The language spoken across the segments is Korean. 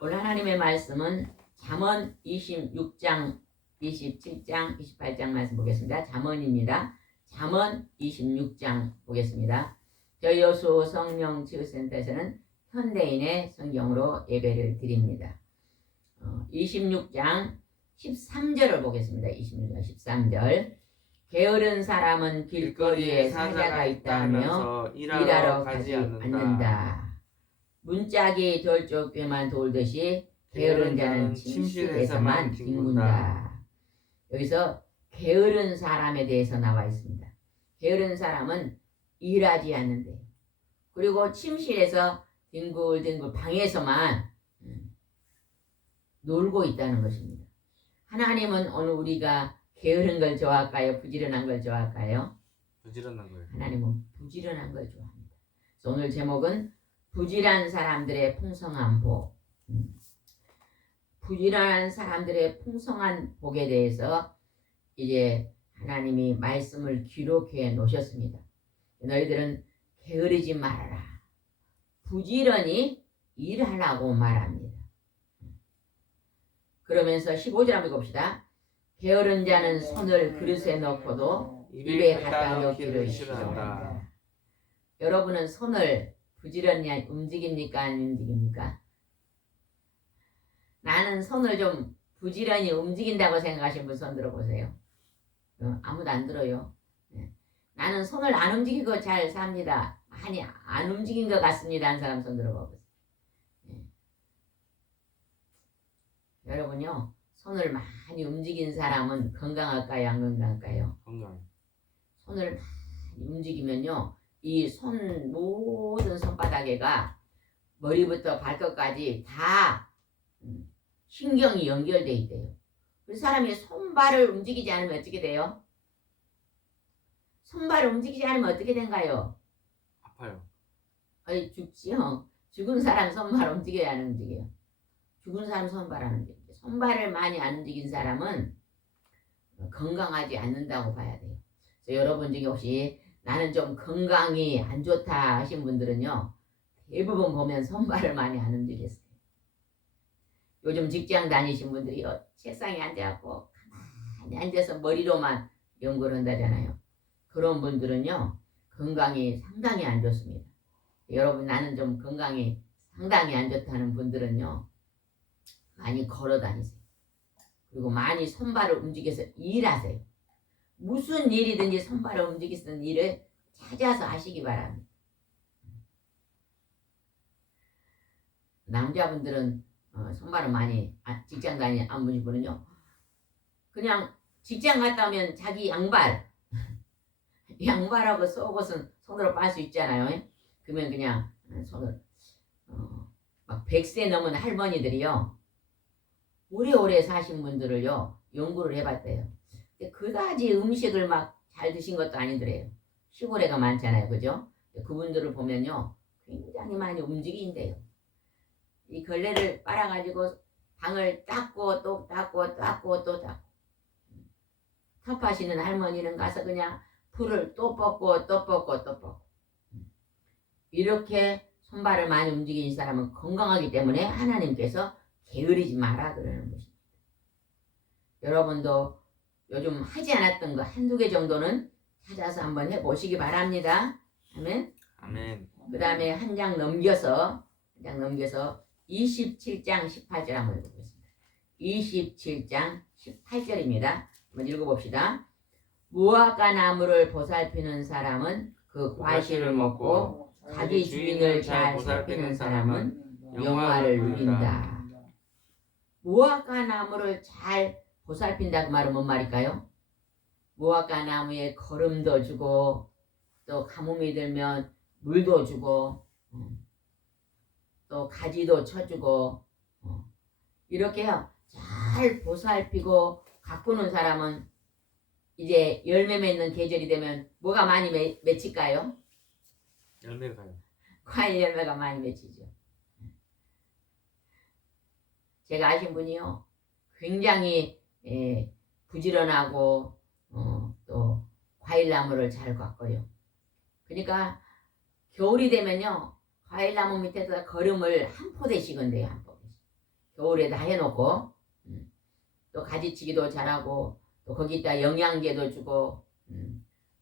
오늘 하나님의 말씀은 잠언 26장, 27장, 28장 말씀 보겠습니다. 잠언입니다. 잠언 26장 보겠습니다. 저희 여수 성령치유센터에서는 현대인의 성경으로 예배를 드립니다. 26장 13절을 보겠습니다. 26장 13절. 게으른 사람은 길거리에 사자가 있다며 일하러 가지 않는다. 문짝이 돌쫓기만 돌듯이 게으른 자는 침실에서만 뒹군다. 여기서 게으른 사람에 대해서 나와 있습니다. 게으른 사람은 일하지 않는데, 그리고 침실에서 뒹굴뒹굴 방에서만 놀고 있다는 것입니다. 하나님은 오늘 우리가 게으른 걸 좋아할까요? 부지런한 걸 좋아할까요? 부지런한 거예요. 하나님은 부지런한 걸 좋아합니다. 그래서 오늘 제목은 부지런한 사람들의 풍성한 복. 부지런한 사람들의 풍성한 복에 대해서 이제 하나님이 말씀을 기록해 놓으셨습니다. 너희들은 게으르지 말아라. 부지런히 일하라고 말합니다. 그러면서 15절 한번 읽어봅시다. 게으른 자는 손을 그릇에 넣고도 입에 갖다 넣기를 싫어한다. 여러분은 손을 부지런히 움직입니까? 안 움직입니까? 나는 손을 좀 부지런히 움직인다고 생각하시는 분 손 들어보세요. 아무도 안 들어요. 나는 손을 안 움직이고 잘 삽니다. 많이 안 움직인 것 같습니다. 한 사람 손 들어보세요. 여러분요, 손을 많이 움직인 사람은 건강할까요? 안 건강할까요? 건강. 손을 많이 움직이면요, 이 손 모든 손바닥에가 머리부터 발끝까지 다 신경이 연결돼 있대요. 그 사람이 손발을 움직이지 않으면 어떻게 돼요? 손발을 움직이지 않으면 어떻게 된가요? 아파요. 아니, 죽지요. 죽은 사람 손발 움직여야 안 움직여요. 죽은 사람 손발 안 움직여요. 손발을 많이 안 움직인 사람은 건강하지 않는다고 봐야 돼요. 그래서 여러분 중에 혹시 나는 좀 건강이 안 좋다 하신 분들은요, 대부분 보면 손발을 많이 안 움직였어요. 요즘 직장 다니신 분들이요, 책상에 앉아갖고 가만히 앉아서 머리로만 연구를 한다잖아요. 그런 분들은요, 건강이 상당히 안 좋습니다. 여러분, 나는 좀 건강이 상당히 안 좋다는 분들은요, 많이 걸어 다니세요. 그리고 많이 손발을 움직여서 일하세요. 무슨 일이든지 손발을 움직이는 일을 찾아서 하시기 바랍니다. 남자분들은 손발을 많이 직장 다니는 안 보신 분은요, 그냥 직장 갔다 오면 자기 양발하고 속옷은 손으로 빨 수 있잖아요. 그러면 그냥 손을 막 100세 넘은 할머니들이요, 오래오래 사신 분들을요 연구를 해봤대요. 근데 그다지 음식을 막 잘 드신 것도 아니더래요. 시골에가 많잖아요, 그죠? 그분들을 보면요 굉장히 많이 움직인대요. 이 걸레를 빨아가지고 방을 닦고 또 닦고 닦고 또 닦고, 텃하시는 할머니는 가서 그냥 풀을 또 뽑고 또 뽑고 또 뽑고, 이렇게 손발을 많이 움직이는 사람은 건강하기 때문에 하나님께서 게으르지 마라 그러는 것입니다. 여러분도 요즘 하지 않았던 거 한두 개 정도는 찾아서 한번 해보시기 바랍니다. 아멘. 아멘. 그 다음에 한 장 넘겨서 27장 18절 한번 읽어보겠습니다. 27장 18절입니다. 한번 읽어봅시다. 무화과 나무를 보살피는 사람은 그 과실을 먹고 자기 주인을 잘 보살피는 사람은 영화를 누린다. 무화과 나무를 잘 보살핀다 그 말은 뭔 말일까요? 무화과 나무에 거름도 주고, 또 가뭄이 들면 물도 주고, 또 가지도 쳐주고, 이렇게요 잘 보살피고 가꾸는 사람은 이제 열매 맺는 계절이 되면 뭐가 많이 맺힐까요? 열매가요. 과일 열매가 많이 맺히죠. 제가 아신 분이요, 굉장히 부지런하고 또 과일나무를 잘 가꿔요. 그러니까 겨울이 되면요 과일나무 밑에다 거름을 한 포대 씩은대요. 한 포대. 겨울에 다 해놓고 또 가지치기도 잘하고 또 거기다 영양제도 주고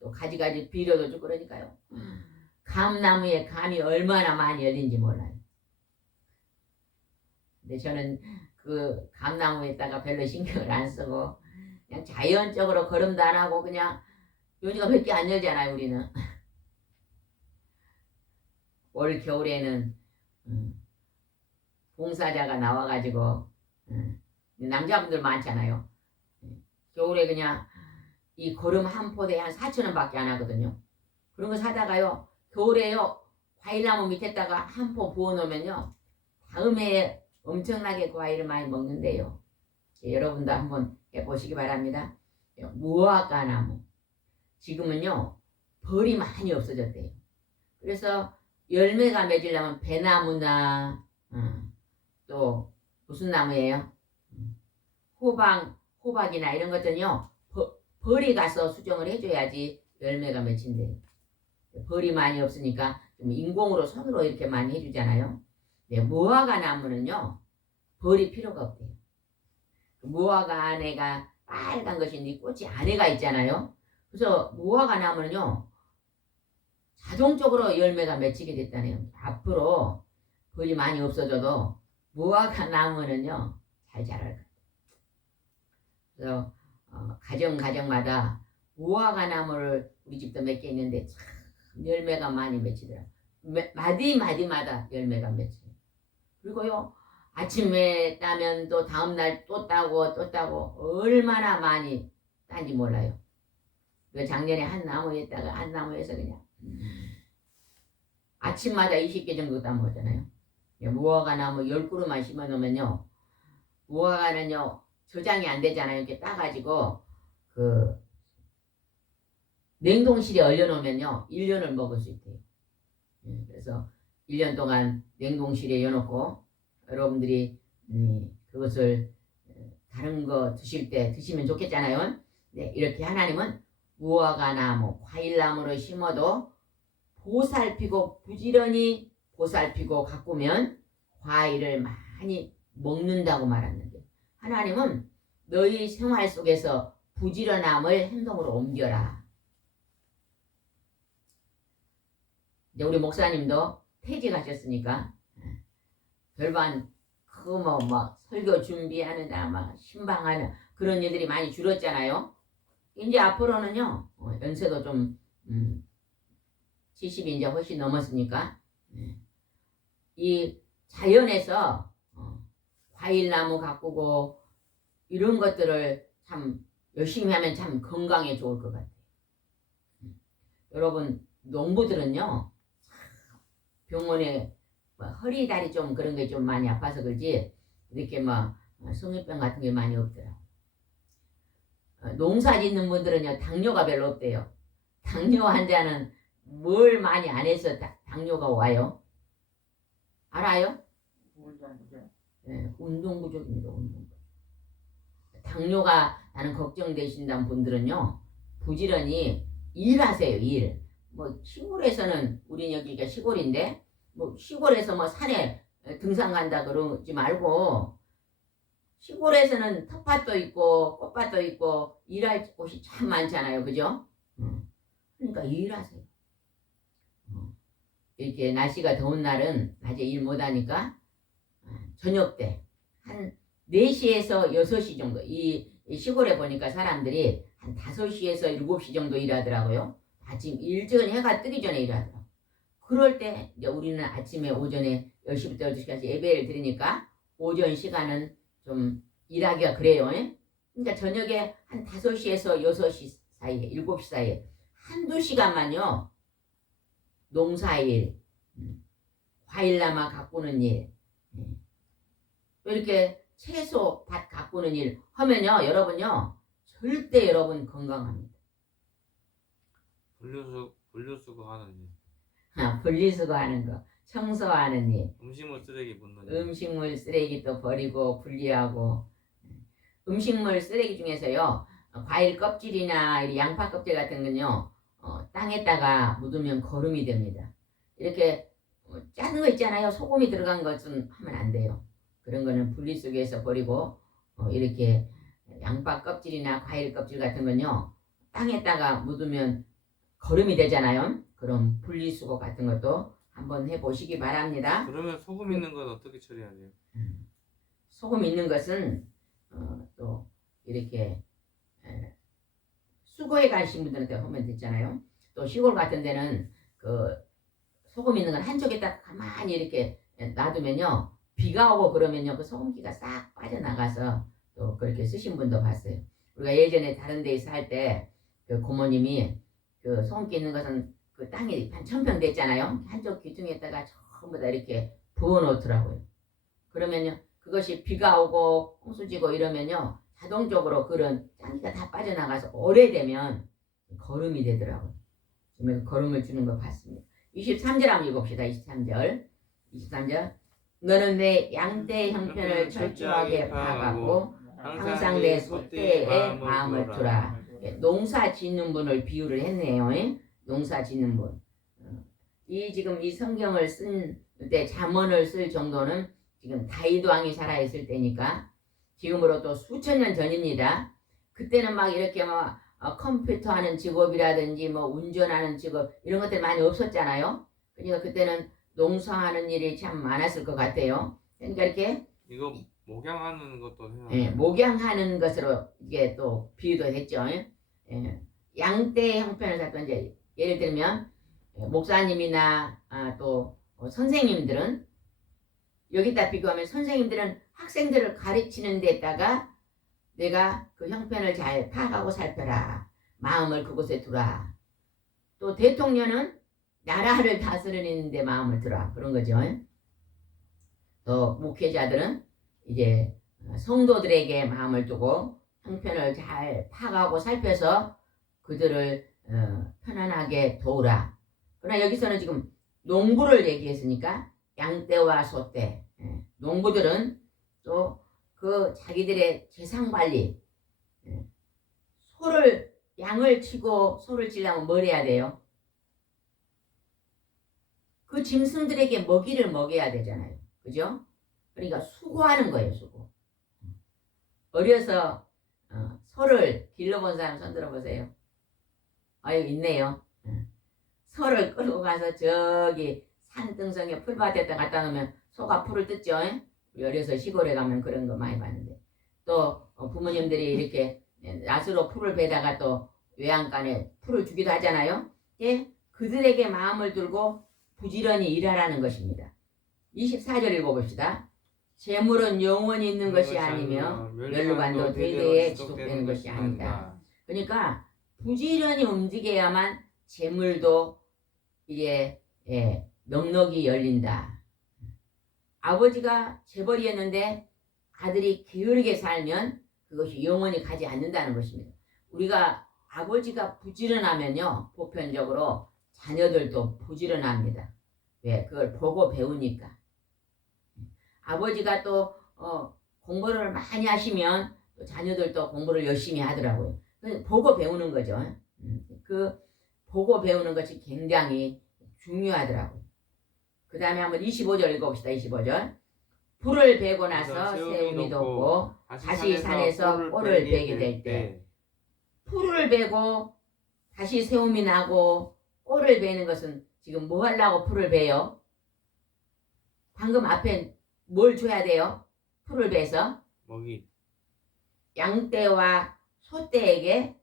또 가지가지 비료도 주고 그러니까요. 감나무에 감이 얼마나 많이 열린지 몰라요. 근데 저는 그 감나무에다가 별로 신경을 안 쓰고 그냥 자연적으로 거름도 안 하고 그냥 요지가 몇 개 안 열잖아요. 우리는 올 겨울에는 봉사자가 나와가지고 남자분들 많잖아요. 겨울에 그냥 이 거름 한 포대에 한 4,000원 밖에 안 하거든요. 그런 거 사다가요 겨울에요 과일나무 밑에다가 한 포 부어 놓으면요 다음에 엄청나게 과일을 많이 먹는데요. 여러분도 한번 해보시기 바랍니다. 무화과나무 지금은요 벌이 많이 없어졌대요. 그래서 열매가 맺으려면 배나무나 또 무슨 나무예요? 호박이나 이런 것들은요 벌이 가서 수정을 해줘야지 열매가 맺힌대요. 벌이 많이 없으니까 좀 인공으로 손으로 이렇게 많이 해주잖아요. 네, 무화과 나무는요 벌이 필요가 없대요. 무화과 안에가 빨간 것이 있는데 꽃이 안에가 있잖아요. 그래서 무화과 나무는요 자동적으로 열매가 맺히게 됐다네요. 앞으로 벌이 많이 없어져도 무화과 나무는요 잘 자랄 거예요. 그래서 가정마다 무화과 나무를 우리 집도 몇 개 있는데 참 열매가 많이 맺히더라고요. 마디마다 열매가 맺혀요. 그리고요 아침에 따면 또 다음날 또 따고 얼마나 많이 딴지 몰라요. 작년에 한 나무에서 그냥 아침마다 20개 정도 따먹었잖아요. 무화과 나무 10그루만 심어 놓으면요 무화과는요 저장이 안 되잖아요. 이렇게 따가지고 그 냉동실에 얼려놓으면요 1년을 먹을 수 있대요. 그래서 1년 동안 냉동실에 여놓고 여러분들이 그것을 다른 거 드실 때 드시면 좋겠잖아요. 네, 이렇게 하나님은 무화과 나무, 과일나무를 심어도 보살피고 부지런히 보살피고 가꾸면 과일을 많이 먹는다고 말하는데 하나님은 너희 생활 속에서 부지런함을 행동으로 옮겨라. 이제 우리 목사님도 퇴직하셨으니까 별반 막 설교 준비하느냐 막 신방하는 그런 일들이 많이 줄었잖아요. 이제 앞으로는요 연세도 좀 70이 이제 훨씬 넘었으니까 이 자연에서 과일나무 가꾸고 이런 것들을 참 열심히 하면 참 건강에 좋을 것 같아요. 여러분 농부들은요 병원에 허리 다리 좀 그런 게 좀 많이 아파서 그러지 이렇게 막 성인병 같은 게 많이 없더라고. 농사 짓는 분들은요 당뇨가 별로 없대요. 당뇨 환자는 뭘 많이 안 해서 당뇨가 와요? 알아요? 네, 운동 부족입니다. 운동. 당뇨가 나는 걱정되신다는 분들은요 부지런히 일하세요. 일. 뭐 시골에서는 우린 여기가 시골인데 뭐 시골에서 뭐 산에 등산 간다 그러지 말고 시골에서는 텃밭도 있고 꽃밭도 있고 일할 곳이 참 많잖아요. 그죠? 그러니까 일하세요. 이렇게 날씨가 더운 날은 낮에 일 못하니까 저녁 때 한 4시에서 6시 정도 이 시골에 보니까 사람들이 한 5시에서 7시 정도 일하더라고요. 아침 일찍은 해가 뜨기 전에 일하더라고요. 그럴 때 이제 우리는 아침에 오전에 10시부터 12시까지 예배를 드리니까 오전 시간은 좀 일하기가 그래요. 그러니까 저녁에 한 5시에서 6시 사이에 7시 사이에 한두 시간만요. 농사일, 과일나무 가꾸는 일, 이렇게 채소 밭 가꾸는 일 하면요. 여러분요. 절대 여러분 건강합니다. 분리수거하는 일. 분리수거하는 거, 청소하는 일, 음식물 쓰레기 묻는 일. 음식물 쓰레기 또 버리고 분리하고 음식물 쓰레기 중에서요. 과일 껍질이나 양파 껍질 같은 건요. 땅에다가 묻으면 거름이 됩니다. 이렇게 작은 거 있잖아요. 소금이 들어간 것은 하면 안 돼요. 그런 거는 분리수거해서 버리고 이렇게 양파 껍질이나 과일 껍질 같은 건요. 땅에다가 묻으면 거름이 되잖아요. 그럼 분리수거 같은 것도 한번 해보시기 바랍니다. 그러면 소금 있는 건 어떻게 처리해야 돼요? 소금 있는 것은 또 이렇게 수거해 가신 분들한테 하면 됐잖아요. 또 시골 같은 데는 그 소금 있는 건 한쪽에다 가만히 이렇게 놔두면요. 비가 오고 그러면요. 그 소금기가 싹 빠져나가서 또 그렇게 쓰신 분도 봤어요. 우리가 예전에 다른 데에 살 때 그 고모님이 그 소금기 있는 것은 그 땅이 반천평 됐잖아요. 한쪽 귀퉁이에다가 전부 다 이렇게 부어 놓더라고요. 그러면요. 그것이 비가 오고 홍수지고 이러면요. 자동적으로 그런 짱기가 다 빠져나가서 오래되면 거름이 되더라고요. 지금 거름을 주는 거 봤습니다. 23절 한번 읽읍시다. 23절. 너는 내 양떼의 형편을 철저하게 파악하고 항상 내 소떼의 마음을 두라. 농사 짓는 분을 비유를 했네요. 농사 짓는 분. 지금 이 성경을 쓴 때 잠언을 쓸 정도는 지금 다윗 왕이 살아있을 때니까 지금으로부터 수천 년 전입니다. 그때는 막 이렇게 막 컴퓨터 하는 직업이라든지 뭐 운전하는 직업 이런 것들 많이 없었잖아요. 그러니까 그때는 농사하는 일이 참 많았을 것 같아요. 그러니까 이렇게 이거 목양하는 것도 해요. 목양하는 것으로 이게 또 비유도 했죠. 양떼의 형편을 잡던 이제 예를 들면 목사님이나 또 선생님들은 여기다 비교하면 선생님들은 학생들을 가르치는 데다가 내가 그 형편을 잘 파악하고 살펴라. 마음을 그곳에 두라. 또 대통령은 나라를 다스리는 데 마음을 두라. 그런 거죠. 또 목회자들은 이제 성도들에게 마음을 두고 형편을 잘 파악하고 살펴서 그들을 편안하게 도우라. 그러나 여기서는 지금 농부를 얘기했으니까 양떼와 소떼. 농부들은 또 그 자기들의 재산 관리, 양을 치고 소를 치려면 뭘 해야 돼요? 그 짐승들에게 먹이를 먹여야 되잖아요. 그죠? 그러니까 수고하는 거예요, 수고. 어려서 소를 길러본 사람 손 들어보세요. 아유, 있네요. 소를 끌고 가서 저기 산등성에 풀밭에다 갖다 놓으면 소가 풀을 뜯죠. 우리 어려서 시골에 가면 그런 거 많이 봤는데 또 부모님들이 이렇게 낫으로 풀을 베다가 또 외양간에 풀을 주기도 하잖아요. 예? 그들에게 마음을 들고 부지런히 일하라는 것입니다. 24절 읽어봅시다. 재물은 영원히 있는 것이 아니며 멸류관도 대대에 지속되는 것이 아니다. 그러니까 부지런히 움직여야만 재물도 이게 넉넉히 열린다. 아버지가 재벌이었는데 아들이 게으르게 살면 그것이 영원히 가지 않는다는 것입니다. 우리가 아버지가 부지런하면요. 보편적으로 자녀들도 부지런합니다. 왜? 그걸 보고 배우니까. 아버지가 또 공부를 많이 하시면 또 자녀들도 공부를 열심히 하더라고요. 보고 배우는 거죠. 그 보고 배우는 것이 굉장히 중요하더라고요. 그 다음에 한번 25절 읽어봅시다. 25절. 풀을 베고 나서 세움이 돋고 다시 산에서 꼴을 베게 될 때. 풀을 베고 다시 세움이 나고 꼴을 베는 것은 지금 뭐 하려고 풀을 베요? 방금 앞에 뭘 줘야 돼요? 풀을 베서 먹이. 양떼와 소떼에게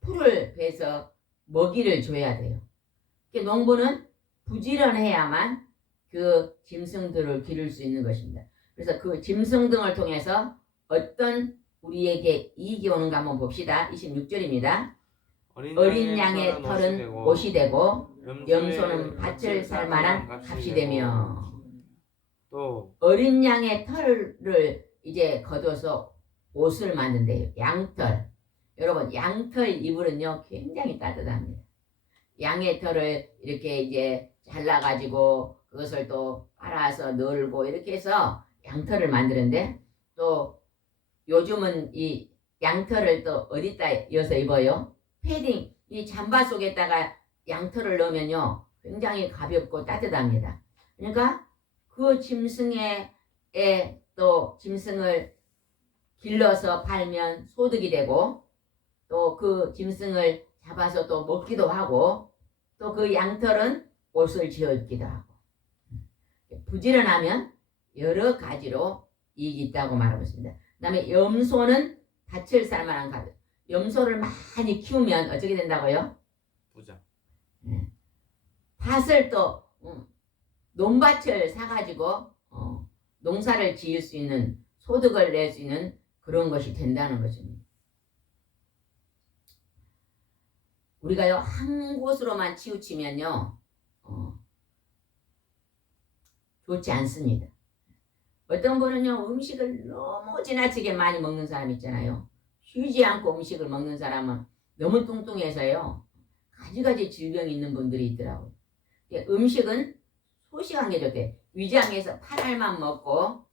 풀을 베서 먹이를 줘야 돼요. 농부는 부지런해야만 그 짐승들을 기를 수 있는 것입니다. 그래서 그 짐승 등을 통해서 어떤 우리에게 이익이 오는가 한번 봅시다. 26절입니다. 어린 양의 털은 옷이 되고 염소는 밭을 살 만한 값이 되며. 또 어린 양의 털을 이제 걷어서 옷을 만든대요. 양털. 여러분 양털 이불은요 굉장히 따뜻합니다. 양의 털을 이렇게 이제 잘라가지고 그것을 또 빨아서 널고 이렇게 해서 양털을 만드는데 또 요즘은 이 양털을 또 어디다 이어서 입어요? 패딩 이 잠바 속에다가 양털을 넣으면요 굉장히 가볍고 따뜻합니다. 그러니까 그 짐승에 또 짐승을 길러서 팔면 소득이 되고 또 그 짐승을 잡아서 또 먹기도 하고 또 그 양털은 옷을 지어 입기도 하고 부지런하면 여러 가지로 이익이 있다고 말하고 있습니다. 그 다음에 염소는 밭을 살만한 가족. 염소를 많이 키우면 어떻게 된다고요? 부자. 밭을 또 논밭을 사가지고 농사를 지을 수 있는 소득을 낼 수 있는 그런 것이 된다는 것입니다. 우리가요 한 곳으로만 치우치면요 좋지 않습니다. 어떤 분은요 음식을 너무 지나치게 많이 먹는 사람 있잖아요. 쉬지 않고 음식을 먹는 사람은 너무 뚱뚱해서요 가지가지 질병이 있는 분들이 있더라고요. 음식은 소식한 게 좋대. 위장에서 8알만 먹고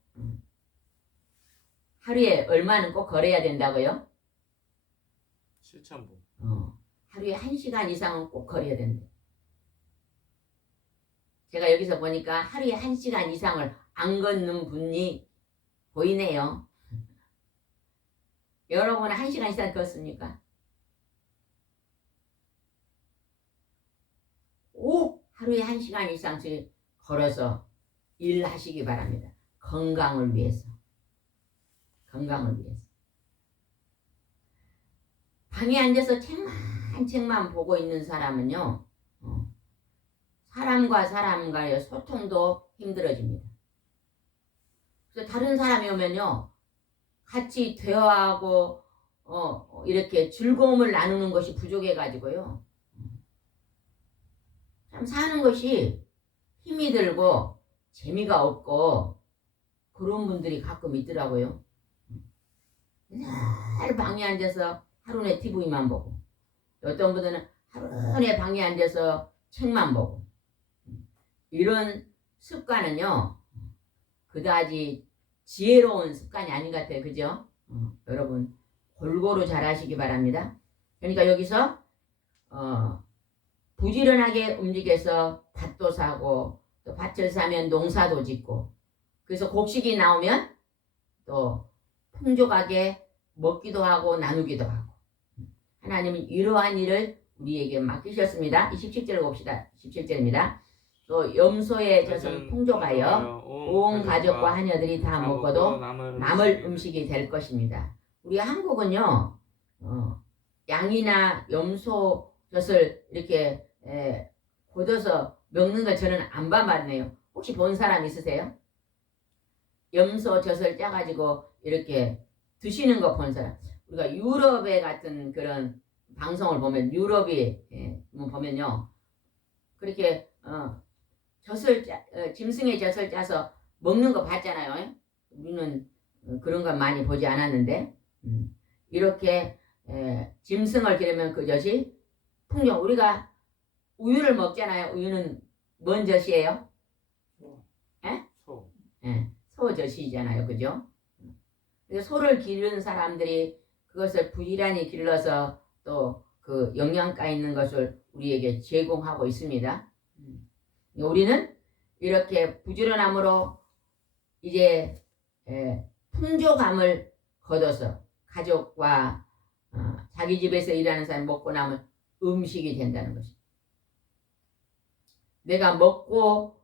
하루에 얼마는 꼭 걸어야 된다고요? 7,000보. 하루에 1시간 이상은 꼭 걸어야 된대. 제가 여기서 보니까 하루에 1시간 이상을 안 걷는 분이 보이네요. 여러분은 1시간 이상 걷습니까? 꼭 하루에 1시간 이상씩 걸어서 일하시기 바랍니다. 건강을 위해서. 건강을 위해서. 방에 앉아서 책만 보고 있는 사람은요. 사람과 사람과의 소통도 힘들어집니다. 그래서 다른 사람이 오면요. 같이 대화하고 이렇게 즐거움을 나누는 것이 부족해가지고요. 참 사는 것이 힘이 들고 재미가 없고 그런 분들이 가끔 있더라고요. 늘 방에 앉아서 하루 내 TV만 보고 어떤 분들은 하루 내 방에 앉아서 책만 보고 이런 습관은요 그다지 지혜로운 습관이 아닌 것 같아요. 그죠? 여러분 골고루 잘 하시기 바랍니다. 그러니까 여기서 부지런하게 움직여서 밭도 사고 또 밭을 사면 농사도 짓고 그래서 곡식이 나오면 또 풍족하게 먹기도 하고 나누기도 하고 하나님은 이러한 일을 우리에게 맡기셨습니다. 27절을 봅시다. 17절입니다. 또 염소의 젖은 풍족하여 온 가족과 하녀들이 다 먹어도 남을 음식이 될 것입니다. 우리 한국은요 양이나 염소 젖을 이렇게 걷어서 먹는 거 저는 안 봐봤네요. 혹시 본 사람 있으세요? 염소 젖을 짜가지고 이렇게 드시는 거 본 사람. 우리가 유럽의 같은 그런 방송을 보면 유럽이 보면요 그렇게 짐승의 젖을 짜서 먹는 거 봤잖아요. 우리는 그런 건 많이 보지 않았는데 이렇게 짐승을 기르면 그 젖이 풍족. 우리가 우유를 먹잖아요. 우유는 뭔 젖이에요? 소. 소 젖이잖아요. 그죠? 그래서 소를 기르는 사람들이 그것을 부지런히 길러서 또 그 영양가 있는 것을 우리에게 제공하고 있습니다. 우리는 이렇게 부지런함으로 이제 풍족함을 거둬서 가족과 자기 집에서 일하는 사람 먹고 남은 음식이 된다는 것입니다. 내가 먹고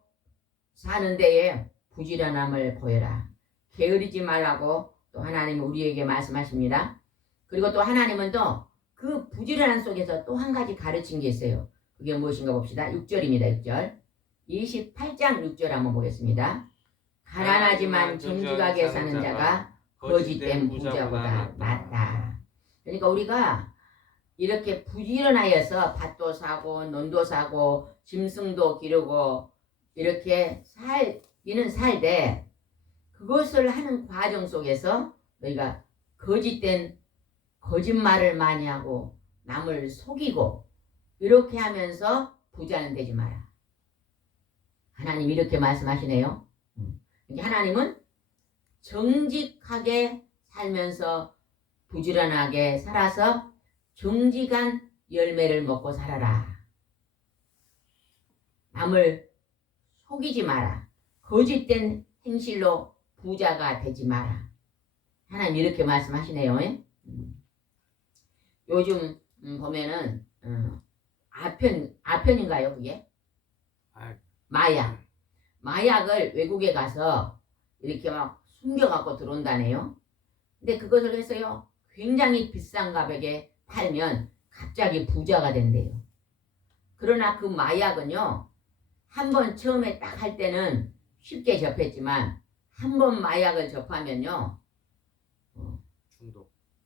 사는 데에 부지런함을 보여라. 게으르지 말라고 또 하나님은 우리에게 말씀하십니다. 그리고 또 하나님은 또 그 부지런함 속에서 또 한 가지 가르친 게 있어요. 그게 무엇인가 봅시다. 6절입니다. 6절. 28장 6절 한번 보겠습니다. 가난하지만 정직하게 사는 자가 거짓된 부자보다 낫다. 그러니까 우리가 이렇게 부지런하여서 밭도 사고 논도 사고 짐승도 기르고 이렇게 살기는 살되 그것을 하는 과정 속에서 너희가 거짓말을 많이 하고 남을 속이고 이렇게 하면서 부자는 되지 마라. 하나님 이렇게 말씀하시네요. 하나님은 정직하게 살면서 부지런하게 살아서 정직한 열매를 먹고 살아라. 남을 속이지 마라. 거짓된 행실로 부자가 되지 마라. 하나님 이렇게 말씀하시네요. 요즘 보면은 아편인가요 그게? 아, 마약을 외국에 가서 이렇게 막 숨겨갖고 들어온다네요. 근데 그것을 해서요 굉장히 비싼 가격에 팔면 갑자기 부자가 된대요. 그러나 그 마약은요 한 번 처음에 딱 할 때는 쉽게 접했지만 한 번 마약을 접하면요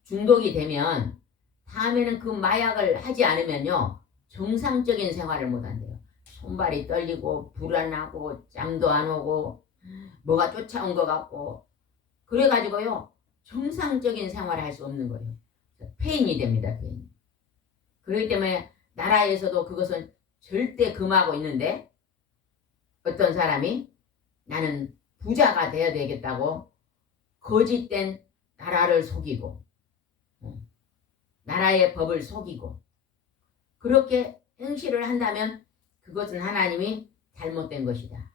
중독이 되면 다음에는 그 마약을 하지 않으면요 정상적인 생활을 못한대요. 손발이 떨리고 불안하고 짬도 안 오고 뭐가 쫓아온 것 같고 그래가지고요 정상적인 생활을 할 수 없는 거예요. 폐인이 됩니다. 폐인. 그렇기 때문에 나라에서도 그것은 절대 금하고 있는데 어떤 사람이 나는 부자가 되어야 되겠다고 거짓된 나라를 속이고 나라의 법을 속이고 그렇게 행실을 한다면 그것은 하나님이 잘못된 것이다.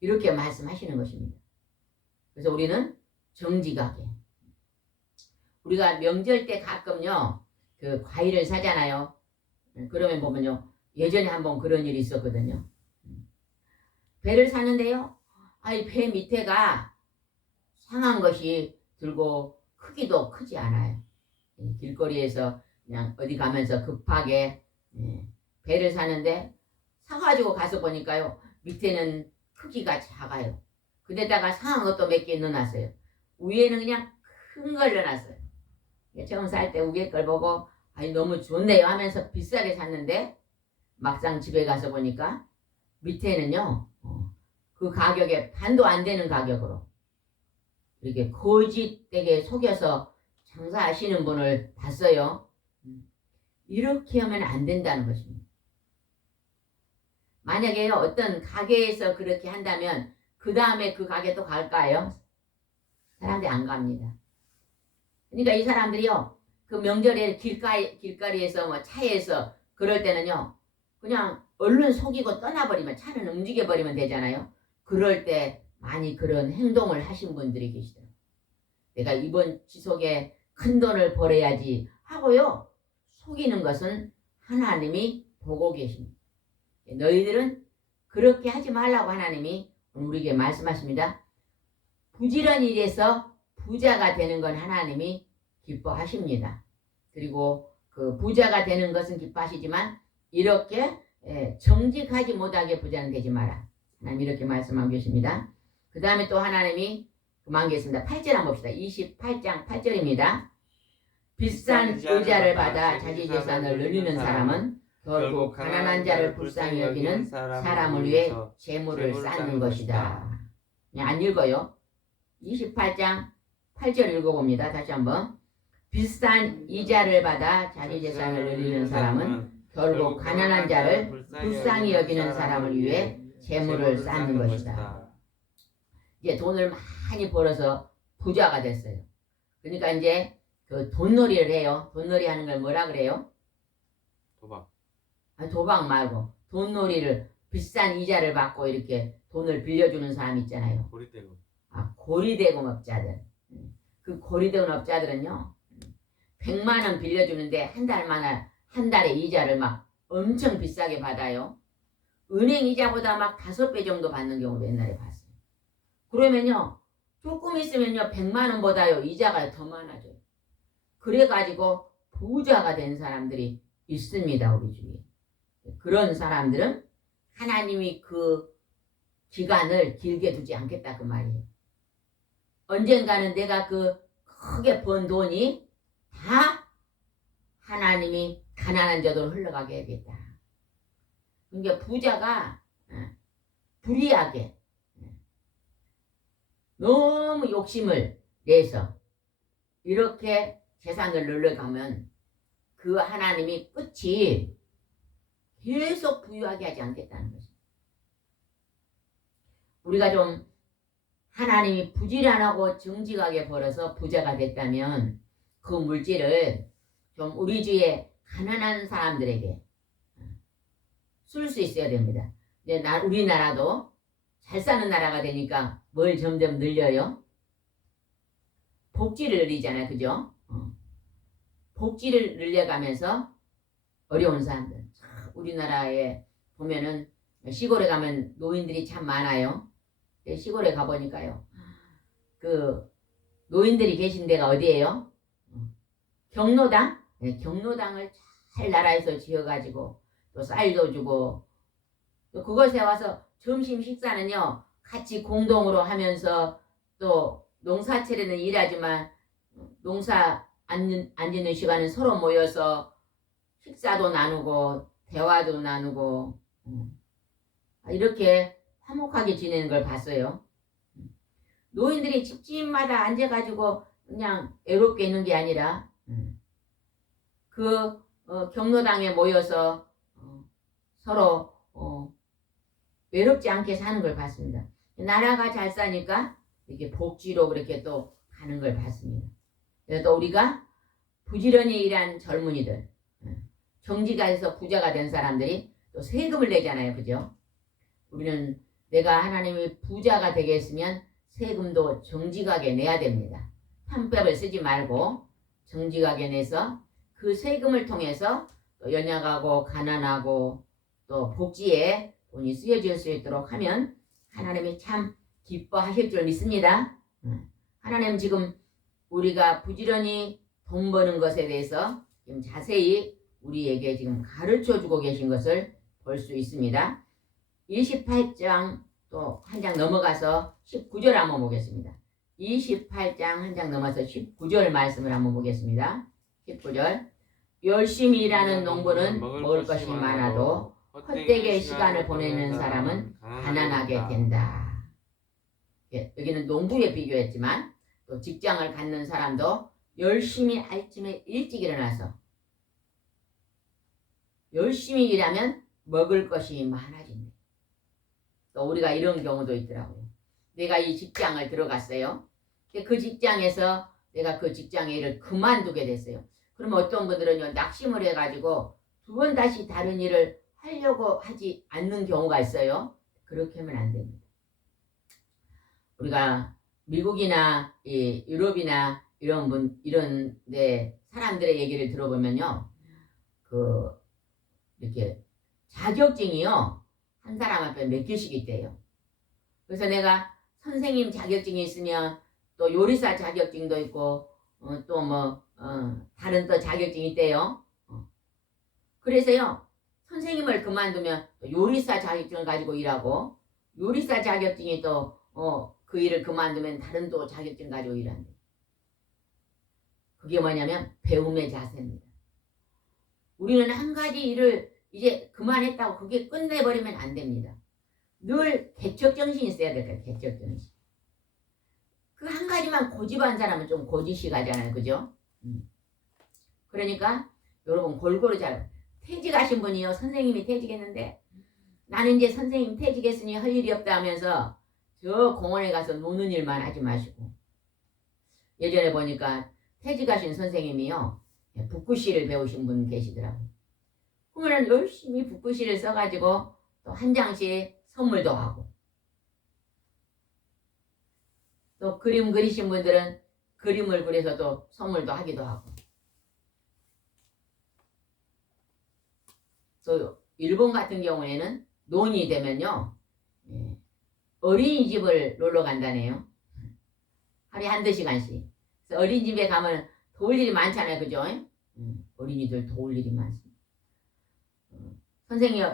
이렇게 말씀하시는 것입니다. 그래서 우리는 정직하게 우리가 명절 때 가끔요 그 과일을 사잖아요. 그러면 보면요 예전에 한번 그런 일이 있었거든요. 배를 사는데요 아이 배 밑에가 상한 것이 들고 크기도 크지 않아요. 길거리에서 그냥 어디 가면서 급하게 배를 사는데 사가지고 가서 보니까요 밑에는 크기가 작아요. 근데다가 상한 것도 몇 개 넣어놨어요. 위에는 그냥 큰 걸 넣어놨어요. 처음 살 때 위에 걸 보고 아니 너무 좋네요 하면서 비싸게 샀는데 막상 집에 가서 보니까 밑에는요 그 가격에 반도 안 되는 가격으로 이렇게 거짓되게 속여서 장사하시는 분을 봤어요. 이렇게 하면 안 된다는 것입니다. 만약에 어떤 가게에서 그렇게 한다면 그 다음에 그 가게 또 갈까요? 사람들이 안 갑니다. 그러니까 이 사람들이요 그 명절에 길거리에서 뭐 차에서 그럴 때는요 그냥 얼른 속이고 떠나버리면 차는 움직여버리면 되잖아요. 그럴 때 많이 그런 행동을 하신 분들이 계시더라고요. 내가 이번 지속에 큰 돈을 벌어야지 하고요 속이는 것은 하나님이 보고 계십니다. 너희들은 그렇게 하지 말라고 하나님이 우리에게 말씀하십니다. 부지런히 일해서 부자가 되는 건 하나님이 기뻐하십니다. 그리고 그 부자가 되는 것은 기뻐하시지만 이렇게 정직하지 못하게 부자는 되지 마라. 하나님 이렇게 말씀하고 계십니다. 그 다음에 또 하나님이 그만 계십니다. 8절 한번 봅시다. 28장 8절입니다. 비싼 의자를 받아 자기 재산을 늘리는 사람은 결국 가난한 자를 불쌍히 여기는 사람을 위해 재물을 쌓는 것이다. 안 읽어요. 28장 8절 읽어봅니다. 다시 한번. 비싼 이자를 받아 자기 재산을 늘리는 사람은 결국 가난한 자를 불쌍히 여기는 사람을 위해 재물을 쌓는 것이다. 이제 돈을 많이 벌어서 부자가 됐어요. 그러니까 이제 그 돈놀이를 해요. 돈놀이 하는 걸 뭐라 그래요? 도박. 도박 말고 돈놀이를 비싼 이자를 받고 이렇게 돈을 빌려주는 사람 있잖아요. 고리대금. 고리대금업자들. 그 고리대금업자들은요 100만 원 빌려주는데 한 달에 이자를 막 엄청 비싸게 받아요. 은행 이자보다 막 5배 정도 받는 경우도 옛날에 봤어요. 그러면요 조금 있으면요 100만 원보다요 이자가 더 많아져요. 그래가지고 부자가 된 사람들이 있습니다. 우리 주위에. 그런 사람들은 하나님이 그 기간을 길게 두지 않겠다 그 말이에요. 언젠가는 내가 그 크게 번 돈이 다 하나님이 가난한 자들로 흘러가게 해야겠다. 그러니까 부자가 불의하게 너무 욕심을 내서 이렇게 재산을 늘려가면 그 하나님이 끝이 계속 부유하게 하지 않겠다는 것입니다. 우리가 좀 하나님이 부지런하고 정직하게 벌어서 부자가 됐다면 그 물질을 좀 우리 주위에 가난한 사람들에게 쓸 수 있어야 됩니다. 이제 우리나라도 잘 사는 나라가 되니까 뭘 점점 늘려요? 복지를 늘리잖아요. 그죠? 복지를 늘려가면서 어려운 사람들. 우리나라에 보면은 시골에 가면 노인들이 참 많아요. 시골에 가보니까요. 그 노인들이 계신 데가 어디예요? 경로당? 네, 경로당을 잘 나라에서 지어가지고 또 쌀도 주고 또 그것에 와서 점심 식사는요 같이 공동으로 하면서 또 농사철에는 일하지만 농사 안 짓는 시간은 서로 모여서 식사도 나누고 대화도 나누고 이렇게 화목하게 지내는 걸 봤어요. 노인들이 집집마다 앉아가지고 그냥 애롭게 있는 게 아니라 그 경로당에 모여서 서로 외롭지 않게 사는 걸 봤습니다. 나라가 잘 사니까 이렇게 복지로 그렇게 또 가는 걸 봤습니다. 그래서 또 우리가 부지런히 일한 젊은이들, 정지가에서 부자가 된 사람들이 또 세금을 내잖아요. 그죠? 우리는 내가 하나님의 부자가 되겠으면 세금도 정직하게 내야 됩니다. 탐법을 쓰지 말고 정직하게 내서 그 세금을 통해서 또 연약하고 가난하고 또 복지에 돈이 쓰여질 수 있도록 하면 하나님이 참 기뻐하실 줄 믿습니다. 하나님 지금 우리가 부지런히 돈 버는 것에 대해서 지금 자세히 우리에게 지금 가르쳐 주고 계신 것을 볼 수 있습니다. 28장 또 한 장 넘어가서 19절 한번 보겠습니다. 28장 한 장 넘어서 19절 말씀을 한번 보겠습니다. 19절 열심히 일하는 농부는 먹을 것이 많아도 헛되게 시간을 보내는 사람은 가난하게 된다. 예, 여기는 농부에 비교했지만 또 직장을 갖는 사람도 열심히 아침에 일찍 일어나서 열심히 일하면 먹을 것이 많아진다. 또 우리가 이런 경우도 있더라고요. 내가 이 직장을 들어갔어요. 그 직장에서 내가 그 직장의 일을 그만두게 됐어요. 그럼 어떤 분들은요 낙심을 해가지고 두 번 다시 다른 일을 하려고 하지 않는 경우가 있어요. 그렇게 하면 안 됩니다. 우리가 미국이나 유럽이나 이런 데 사람들의 얘기를 들어보면요, 이렇게 자격증이요 한 사람 앞에 몇 개씩 있대요. 그래서 내가 선생님 자격증이 있으면 또 요리사 자격증도 있고 다른 또 자격증이 있대요. 그래서요 선생님을 그만두면 요리사 자격증을 가지고 일하고 요리사 자격증이 또 그 일을 그만두면 다른 또 자격증 가지고 일한대. 그게 뭐냐면 배움의 자세입니다. 우리는 한 가지 일을 이제 그만했다고 그게 끝내버리면 안 됩니다. 늘 개척정신이 있어야 될까요? 개척정신. 그 한 가지만 고집한 사람은 좀 고지식하잖아요. 그죠? 그러니까 여러분 골고루 잘 퇴직하신 분이요. 선생님이 퇴직했는데 나는 이제 선생님 퇴직했으니 할 일이 없다 하면서 저 공원에 가서 노는 일만 하지 마시고, 예전에 보니까 퇴직하신 선생님이요 붓글씨를 배우신 분 계시더라고요. 그러면 열심히 붓글씨를 써가지고 또 한 장씩 선물도 하고, 또 그림 그리신 분들은 그림을 그려서 또 선물도 하기도 하고. 또 일본 같은 경우에는 논이 되면요 어린이집을 놀러 간다네요. 하루에 한두 시간씩. 그래서 어린이집에 가면 도울 일이 많잖아요. 그죠? 어린이들 도울 일이 많습니다. 선생님,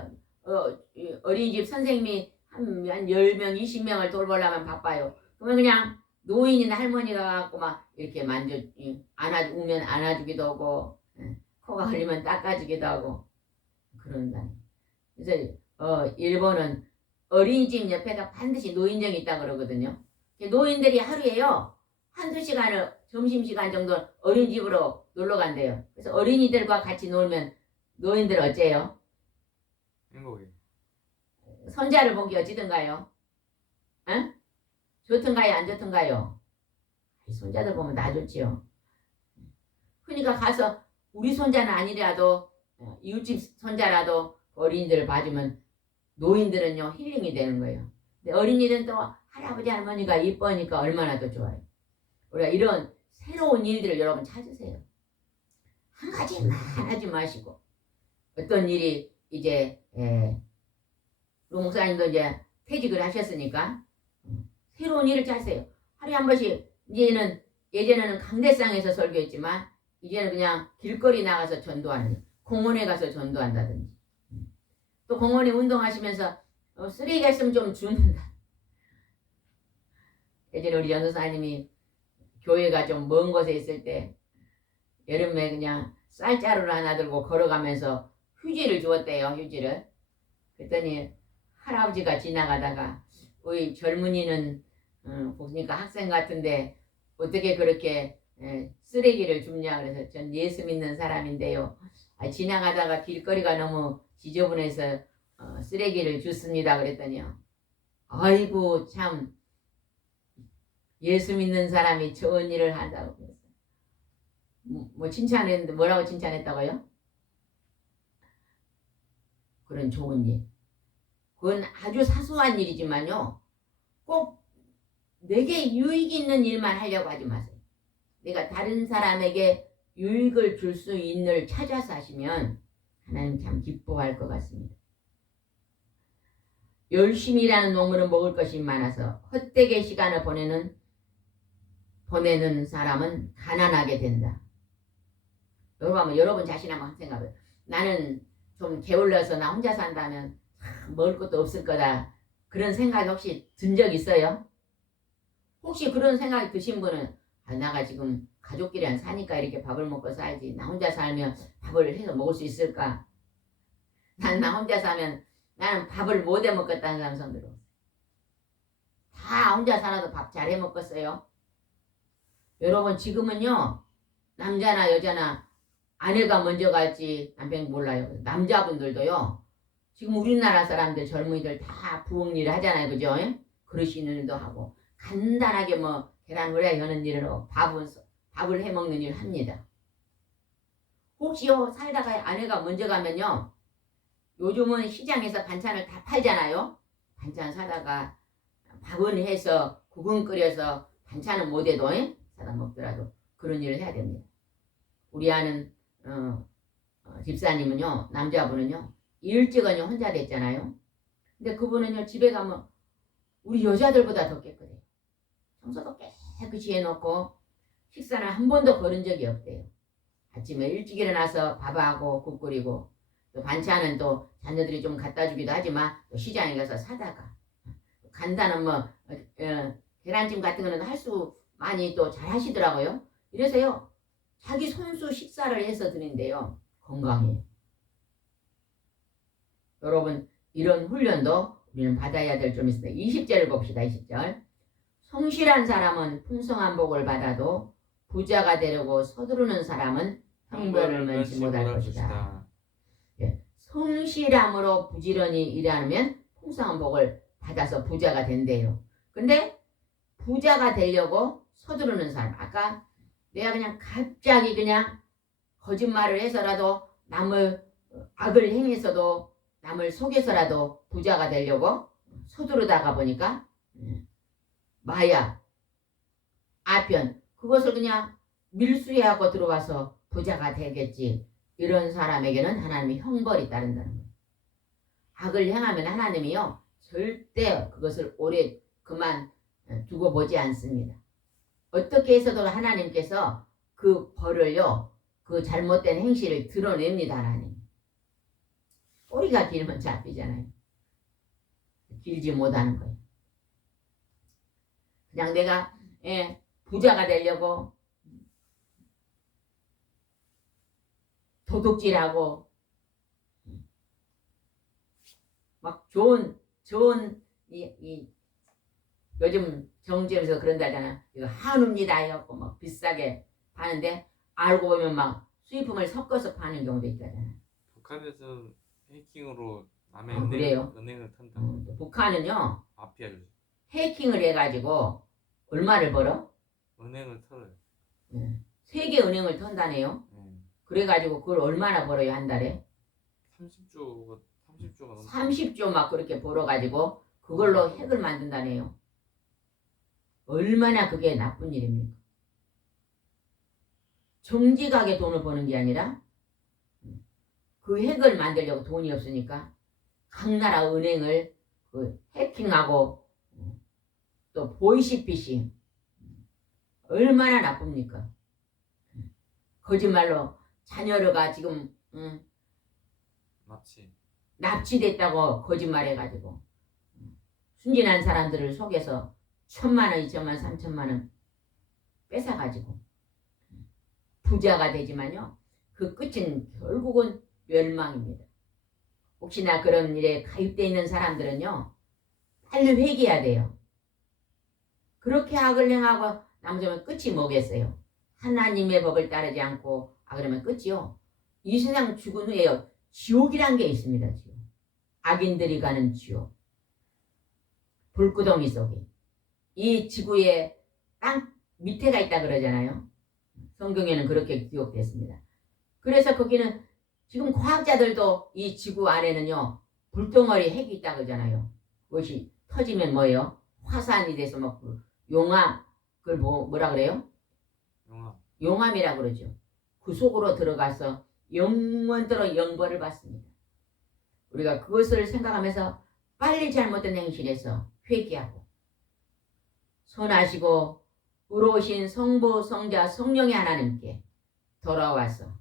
어린이집 선생님이 한 10명, 20명을 돌보려면 바빠요. 그러면 그냥 노인이나 할머니가 갖고 막 이렇게 우면 안아주기도 하고, 코가 흘리면 닦아주기도 하고, 그런다. 그래서, 일본은 어린이집 옆에다 반드시 노인정이 있다고 그러거든요. 노인들이 하루에요 한두 시간을 점심시간 정도 어린이집으로 놀러 간대요. 그래서 어린이들과 같이 놀면 노인들 어째요? 행복해. 손자를 보기 어찌든가요? 응? 좋든가요? 안 좋든가요? 손자들 보면 다 좋지요. 그러니까 가서 우리 손자는 아니라도 이웃집 손자라도 어린이들을 봐주면 노인들은요 힐링이 되는 거예요. 근데 어린이들은 또 할아버지 할머니가 이뻐하니까 얼마나 더 좋아요. 우리가 이런 새로운 일들을 여러분 찾으세요. 한 가지만 하지 마시고 어떤 일이 이제 루 목사님도 이제 퇴직을 하셨으니까 새로운 일을 찾으세요. 하루에 한 번씩 이제는 예전에는 강대상에서 설교했지만 이제는 그냥 길거리 나가서 전도하는 공원에 가서 전도한다든지 또 공원에 운동하시면서 쓰레기가 있으면 좀 줍는다. 예전에 우리 전도사님이 교회가 좀 먼 곳에 있을 때 여름에 그냥 쌀자루를 하나 들고 걸어가면서 휴지를 주었대요. 휴지를. 그랬더니 할아버지가 지나가다가 우리 젊은이는 보니까 학생 같은데 어떻게 그렇게 쓰레기를 줍냐 그래서 전 예수 믿는 사람인데요. 지나가다가 길거리가 너무 지저분해서 쓰레기를 줍습니다. 그랬더니요. 아이고 참 예수 믿는 사람이 좋은 일을 한다고 그랬어요. 뭐 칭찬했는데 뭐라고 칭찬했다고요? 그런 좋은 일. 그건 아주 사소한 일이지만요. 꼭 내게 유익이 있는 일만 하려고 하지 마세요. 내가 다른 사람에게 유익을 줄 수 있는 일을 찾아서 하시면 하나님 참 기뻐할 것 같습니다. 열심히 일하는 농부는 먹을 것이 많아서 헛되게 시간을 보내는 사람은 가난하게 된다. 여러분 자신 한번 생각해요. 나는 좀 게을러서 나 혼자 산다면 먹을 것도 없을 거다. 그런 생각이 혹시 든 적 있어요? 혹시 그런 생각이 드신 분은 내가 지금 가족끼리 사니까 이렇게 밥을 먹고 살지. 나 혼자 살면 밥을 해서 먹을 수 있을까? 나 혼자 사면 나는 밥을 못 해 먹겠다는 사람 손 들어. 다 혼자 살아도 밥 잘 해 먹겠어요? 여러분 지금은요. 남자나 여자나 아내가 먼저 갈지 남편이 몰라요. 남자분들도요. 지금 우리나라 사람들 젊은이들 다 부엌 일을 하잖아요. 그죠? 그러시는 일도 하고 간단하게 뭐 계란 후라이 하는 일으로 밥을 해먹는 일을 합니다. 혹시요 살다가 아내가 먼저 가면요. 요즘은 시장에서 반찬을 다 팔잖아요. 반찬 사다가 밥은 해서 국은 끓여서 반찬은 못해도 사다 먹더라도 그런 일을 해야 됩니다. 우리 아는 집사님은요. 남자분은요. 일찍은요 혼자 됐잖아요. 근데 그분은요 집에 가면 우리 여자들보다 더 깨끗해요. 청소도 깨끗이 해놓고 식사는 한 번도 거른 적이 없대요. 아침에 일찍 일어나서 밥하고 국 끓이고 또 반찬은 또 자녀들이 좀 갖다 주기도 하지만 또 시장에 가서 사다가 간단한 뭐 계란찜 같은 거는 할 수 많이 또 잘 하시더라고요. 이래서요 자기 손수 식사를 해서 드는데요 건강해요. 여러분 이런 훈련도 우리는 받아야 될 점이 있습니다. 20절을 봅시다. 20절. 성실한 사람은 풍성한 복을 받아도 부자가 되려고 서두르는 사람은 형벌을 면치 못할 것이다. 성실함으로 부지런히 일하면 풍성한 복을 받아서 부자가 된대요. 근데 부자가 되려고 서두르는 사람, 아까 내가 그냥 갑자기 그냥 거짓말을 해서라도 남을 악을 행해서도 남을 속여서라도 부자가 되려고 서두르다가 보니까 마약, 아편 그것을 그냥 밀수해하고 들어와서 부자가 되겠지. 이런 사람에게는 하나님의 형벌이 따른다는 거예요. 악을 행하면 하나님이요 절대 그것을 오래 그만 두고 보지 않습니다. 어떻게 해서도 하나님께서 그 벌을요 그 잘못된 행실을 드러냅니다. 하나님. 꼬리가 길면 잡히잖아요. 길지 못하는 거예요. 그냥 내가 부자가 되려고 도둑질하고 막 좋은 요즘 정지에서 그런다잖아. 이거 한우입니다 해갖고 막 비싸게 파는데 알고 보면 막 수입품을 섞어서 파는 경우도 있다잖아. 북한에서 해킹으로 남의 그래요? 은행을 탄다. 북한은요 마피아 조직. 해킹을 해가지고 얼마를 벌어? 은행을 털어요. 세계 은행을 턴다네요. 그래가지고 그걸 얼마나 벌어요 한 달에? 30조 30조가 넘. 30조 막 그렇게 벌어가지고 그걸로 핵을 만든다네요. 얼마나 그게 나쁜 일입니까? 정직하게 돈을 버는 게 아니라 그 핵을 만들려고 돈이 없으니까 각 나라 은행을 해킹하고 또 보이시피싱 얼마나 나쁩니까? 거짓말로 자녀가 지금 납치됐다고 거짓말해가지고 순진한 사람들을 속여서 1,000만 원, 2천만, 3천만 원 뺏어가지고 부자가 되지만요. 그 끝은 결국은 멸망입니다. 혹시나 그런 일에 가입되어 있는 사람들은요. 빨리 회개해야 돼요. 그렇게 악을 행하고 남자면 끝이 뭐겠어요? 하나님의 법을 따르지 않고 그러면 끝이요. 이 세상 죽은 후에요. 지옥이란 게 있습니다. 지옥. 악인들이 가는 지옥. 불구덩이 속에. 이 지구의 땅 밑에가 있다 그러잖아요. 성경에는 그렇게 기록됐습니다. 그래서 거기는 지금 과학자들도 이 지구 안에는요. 불덩어리 핵이 있다 그러잖아요. 그것이 터지면 뭐예요? 화산이 돼서 막 용암, 그걸 뭐라 그래요? 용암이라 그러죠. 그 속으로 들어가서 영원토록 영벌을 받습니다. 우리가 그것을 생각하면서 빨리 잘못된 행실에서 회개하고 선하시고 의로우신 성부, 성자, 성령의 하나님께 돌아와서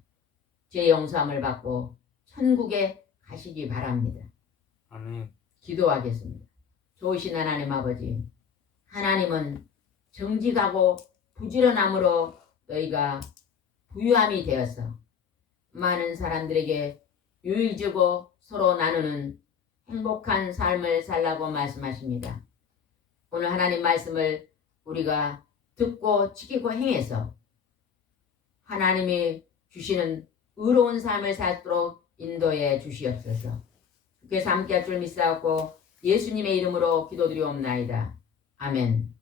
죄 용서함을 받고 천국에 가시기 바랍니다. 아멘. 기도하겠습니다. 좋으신 하나님 아버지, 하나님은 정직하고 부지런함으로 너희가 부유함이 되어서 많은 사람들에게 유익 주고 서로 나누는 행복한 삶을 살라고 말씀하십니다. 오늘 하나님 말씀을 우리가 듣고 지키고 행해서 하나님이 주시는 의로운 삶을 살도록 인도해 주시옵소서. 주께서 함께할 줄 믿사옵고 예수님의 이름으로 기도드리옵나이다. 아멘.